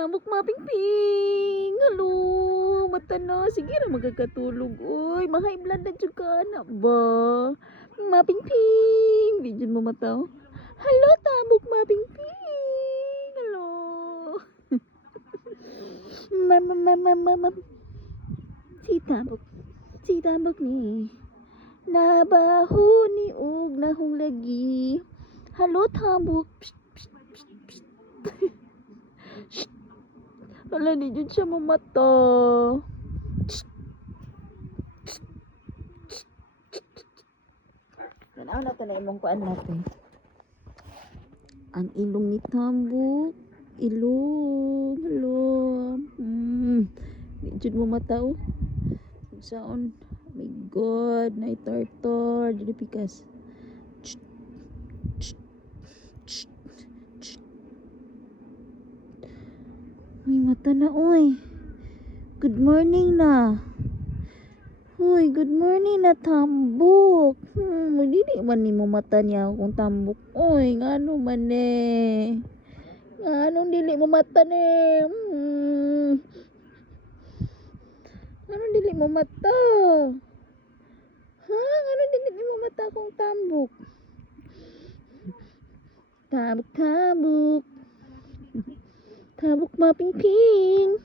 Tambok mapingping. Halo, mata na. Sige na magkakatulog. Uy, mahay blood na dyan ka na ba? Mapingping. Di dyan mo mata. Halo, tambok mapingping. Halo. Mama. Si tambok. Si tambok ni. Nabaho ni og nahong lagi. Halo, tambok. Psst, psst, psst, psst. Wala, di dyan siya mamata. Tanaw na ito na imong kuan natin. Ang ilong ni tambok. Ilong. Hello. Di dyan mamata oh. Saon. Oh my God. Naitartar. Dili pikas. Uy, mata na, uy. Good morning na. Uy, good morning na, tambok. Dili man ni mo mata niya kung tambok. Uy, ngano man eh. Nganong dili mo mata ni. Nganong dili mo mata. Ha? Nganong dili mo mata kung tambok. Tambok. Tambok mapingping.